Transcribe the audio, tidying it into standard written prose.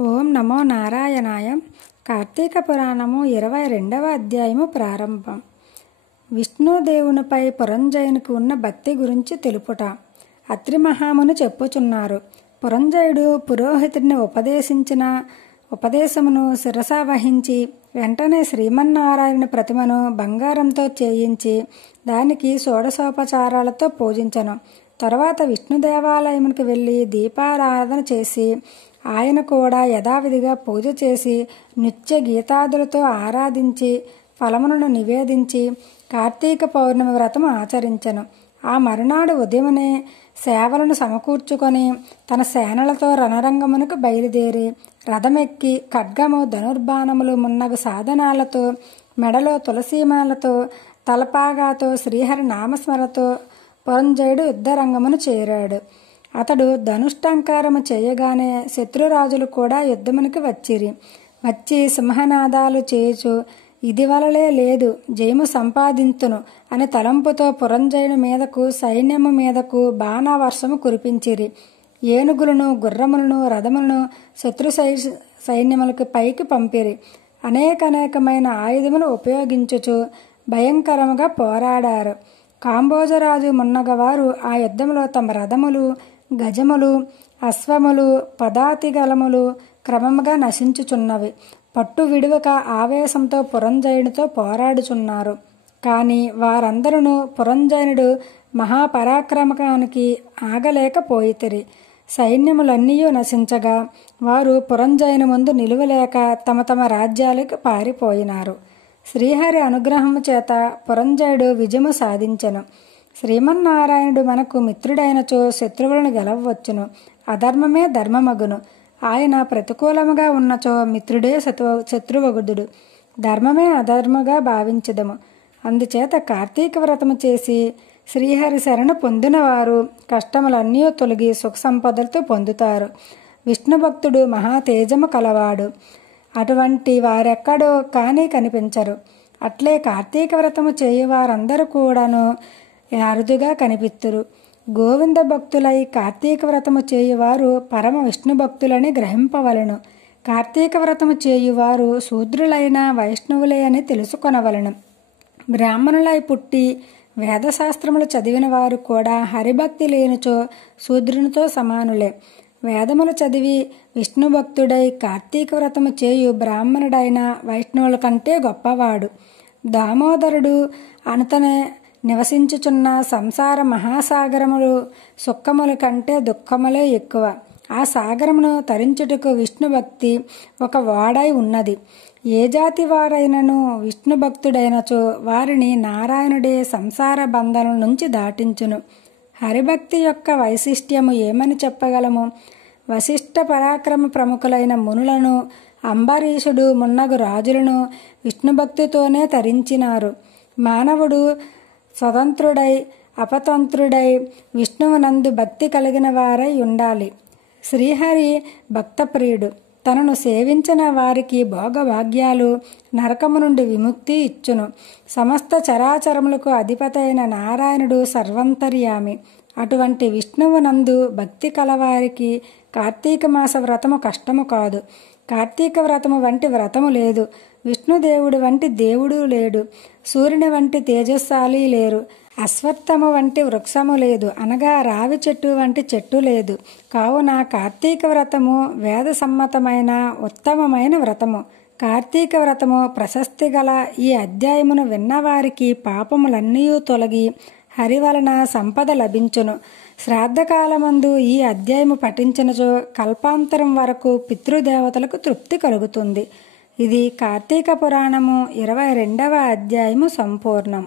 ఓం నమో నారాయణాయ. కార్తీక పురాణము 22వ అధ్యాయము ప్రారంభం. విష్ణుదేవునిపై పురంజయునికి ఉన్న భక్తి గురించి తెలుపుట. అత్రి మహాముని చెప్పుచున్నారు. పురంజయుడు పురోహితుడిని ఉపదేశించిన ఉపదేశమును శిరస వహించి వెంటనే శ్రీమన్నారాయణ ప్రతిమను బంగారంతో చేయించి దానికి షోడశోపచారాలతో పూజించను. తరువాత విష్ణు దేవాలయమునికి వెళ్ళి దీపారాధన చేసి ఆయన కూడా యథావిధిగా పూజ చేసి నృత్య గీతాదులతో ఆరాధించి ఫలములను నివేదించి కార్తీక పౌర్ణమి వ్రతం ఆచరించెను. ఆ మరునాడు ఉదయమునే సేవలను సమకూర్చుకొని తన సేనలతో రణరంగమునకు బయలుదేరి రథమెక్కి ఖడ్గము ధనుర్బాణములు మున్నగు సాధనాలతో మెడలో తులసీమాలతో తలపాగాతో శ్రీహరి నామస్మరతో పురంజయుడు యుద్ధరంగమును చేరాడు. అతడు ధనుష్టంకారము చేయగానే శత్రురాజులు కూడా యుద్ధమునికి వచ్చి సింహనాదాలు చేయుచు ఇది వలలే లేదు, జయము సంపాదింతును అని తలంపుతో పురంజయుని మీదకు సైన్యము మీదకు బాణవర్షము కురిపించిరి. ఏనుగులను గుర్రములను రథములను శత్రు సైన్యములకు పైకి పంపిరి. అనేకమైన ఆయుధములు ఉపయోగించుచు భయంకరముగా పోరాడారు. కాంబోజరాజు మున్నగవారు ఆ యుద్ధములో తమ రథములు, గజములు, అశ్వములు, పదాతిగలములు క్రమముగా నశించుచున్నవి. పట్టు విడువక ఆవేశంతో పురంజయునితో పోరాడుచున్నారు. కాని వారందరూ పురంజయునుడు మహాపరాక్రమకానికి ఆగలేకపోయితిరి. సైన్యములన్నీ నశించగా వారు పురంజయుని ముందు నిలువలేక తమ తమ రాజ్యాలకు పారిపోయినారు. శ్రీహరి అనుగ్రహము చేత పురంజయుడు విజయము సాధించెను. శ్రీమన్నారాయణుడు మనకు మిత్రుడైనచో శత్రువులను గెలవవచ్చును. అధర్మమే ధర్మమగును. ఆయన ప్రతికూలముగా ఉన్నచో మిత్రుడే శత్రువగుదుడు. ధర్మమే అధర్మగా భావించదము. అందుచేత కార్తీక వ్రతము చేసి శ్రీహరి శరణ పొందిన వారు కష్టములన్నీ తొలగి సుఖ సంపదలతో పొందుతారు. విష్ణు భక్తుడు మహాతేజము కలవాడు. అటువంటి వారెక్కడో కానీ కనిపించరు. అట్లే కార్తీక వ్రతము చేయువారందరూ కూడాను అరుదుగా కనిపిత్తురు. గోవింద భక్తులై కార్తీక వ్రతము చేయువారు పరమ విష్ణు భక్తులని గ్రహింపవలను. కార్తీక వ్రతము చేయువారు శూద్రులైన వైష్ణవులే అని తెలుసుకొనవలను. బ్రాహ్మణులై పుట్టి వేదశాస్త్రములు చదివిన వారు కూడా హరిభక్తి లేనిచో శూద్రునితో సమానులే. వేదములు చదివి విష్ణు భక్తుడై కార్తీక వ్రతము చేయు బ్రాహ్మణుడైన వైష్ణవుల కంటే గొప్పవాడు. దామోదరుడు అనుతనే నివసించుచున్న సంసార మహాసాగరములు సుఖముల కంటే దుఃఖములే ఎక్కువ. ఆ సాగరమును తరించుటకు విష్ణు భక్తి ఒక వాడై ఉన్నది. ఏ జాతి వారైనను విష్ణు భక్తుడైనచో వారిని నారాయణుడే సంసార బంధముల నుంచి దాటించును. హరిభక్తి యొక్క వైశిష్ట్యము ఏమని చెప్పగలము? వశిష్ఠ పరాక్రమ ప్రముఖులైన మునులను, అంబరీషుడు మున్నగు రాజులను విష్ణుభక్తితోనే తరించినారు. మానవుడు స్వతంత్రుడై అపతంత్రుడై విష్ణువునందు భక్తి కలిగిన వారై ఉండాలి. శ్రీహరి భక్తప్రియుడు. తనను సేవించిన వారికి భోగభాగ్యాలు, నరకము నుండి విముక్తి ఇచ్చును. సమస్త చరాచరములకు అధిపతైన నారాయణుడు సర్వంతర్యామి. అటువంటి విష్ణువునందు భక్తి కలవారికి కార్తీక మాస వ్రతము కష్టము కాదు. కార్తీక వ్రతము వంటి వ్రతము లేదు. విష్ణుదేవుడి వంటి దేవుడు లేడు. సూర్యుని వంటి తేజస్శాలి లేరు. అశ్వత్థము వంటి వృక్షము లేదు. అనగా రావి చెట్టు వంటి చెట్టు లేదు. కావున కార్తీక వ్రతము వేద సమ్మతమైన ఉత్తమమైన వ్రతము. కార్తీక వ్రతము ప్రశస్తి గల ఈ అధ్యాయమును విన్నవారికి పాపములన్నీ తొలగి హరి వలన సంపద లభించును. శ్రాద్ధకాలమందు ఈ అధ్యాయము పఠించినచో కల్పాంతరం వరకు పితృదేవతలకు తృప్తి కలుగుతుంది. ఇది కార్తీక పురాణము 22వ అధ్యాయము సంపూర్ణం.